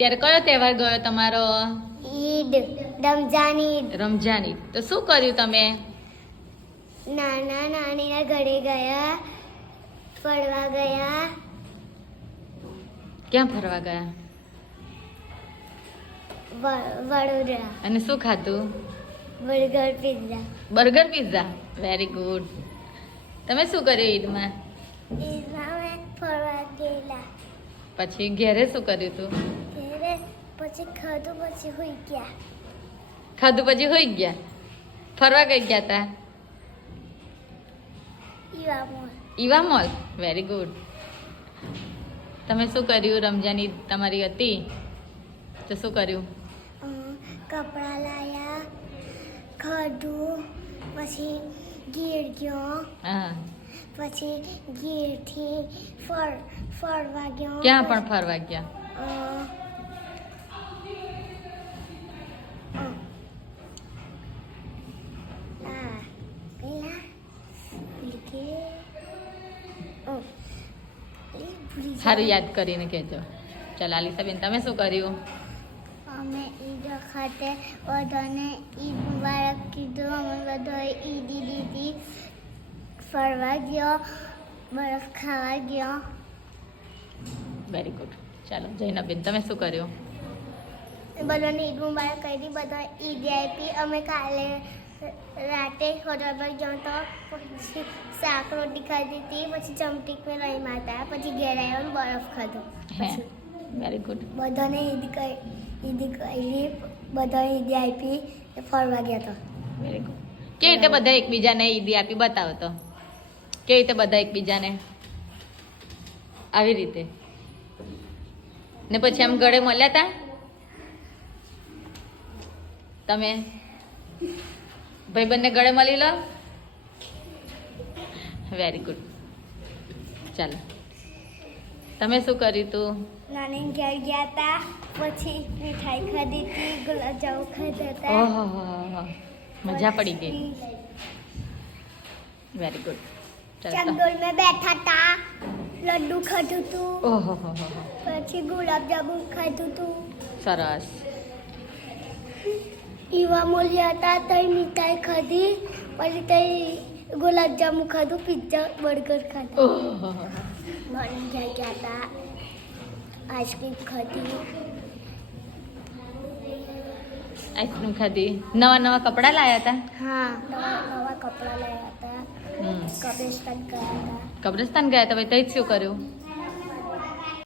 અત્યારે કયો તહેવાર ગયો તમારો? ઈદ, રમજાન ઈદ. રમજાન ઈદ. તો શું કર્યું તમે? નાના નાનીના ઘરે ગયા, ફરવા ગયા. ક્યાં ફરવા ગયા? વડોદરા. અને શું ખાધું? Burger, pizza. Burger pizza. Very good. તમે શું કર્યું ઈદમાં? ઈદમાં અમે ફરવા ગયેલા. પછી ઘેરે શું કર્યું તું? ઘરે પછી ખાધું, પછી હોઈ ગયા. ખાધું પછી હોઈ ગયા. ફરવા કઈ ગયા તા? Eva mall. Eva mall. Very good. તમે શું કર્યું? રમજાન ઈદ તમારી હતી તો શું કર્યું? કપડાં લાયા, ખાધું, પછી ગીર ગયો, હા. પછી ગીરથી ફરવા ગયો. ક્યાં પણ ફરવા ગયા? સારું યાદ કરીને કહેજો. ચાલ આલિસાબેન, તમે શું કર્યું? અમે ઈદ વખતે બધાને ઈદ મુબારક કીધું. અમે બધાએ ઈદી દીધી, ફરવા ગયો, બરફ ખાવા ગયો. Very good. ચાલો જૈનબેન, તમે શું કર્યું? બધાને ઈદ મુબારક કરી, બધા ઈદ આપી. અમે કાલે રાતે હોટલ પર ગયો તો પછી શાક રોટી ખાધી હતી, પછી ચમટીક મેં રહી માતા, પછી ઘેર આવ્યો બરફ ખાધો. હે, વેરી ગુડ. બધાને ઈદ કરી, બધાને ઈદ આપી, ફરવા ગયા તો. Very good. કેવી રીતે બધા એકબીજાને ઈદી આપી બતાવો તો? કેવી રીતે બધા એકબીજાને? આવી રીતે ને પછી આમ ગળે મળ્યા તા તમે? ભાઈબંધને ગળે મળી લો. Very good. ચાલો, તમે શું કર્યું તું? નાની ઘેર ગયા હતા, પછી મીઠાઈ ખાધી હતી, ગુલાબજામુન ખાધા હતા. ઓહો, મજા પડી ગઈ. Very good. ચકડોળ મેં બેઠા હતા, લડ્ડુ ખાધું તું, ઓહો, પછી ગુલાબજામુન ખાધું તું. સરસ. ઈવા મોલ્યા હતા, તઈ મીઠાઈ ખાધી, પછી તઈ ગુલાબજામુન ખાધું, પિઝા, બર્ગર ખાધું. ઓહો, નાની ઘેર ગયા હતા, આઈસ્ક્રીમ ખાધી. આઈસ્ક્રીમ ખાધી. નવા નવા કપડાં લાયા હતા? હા, નવા કપડાં લાવ્યા હતા. કબ્રસ્તાન ગયા હતા. કબ્રસ્તાન ગયા હતા? ભાઈ તઈ જ શું કર્યું?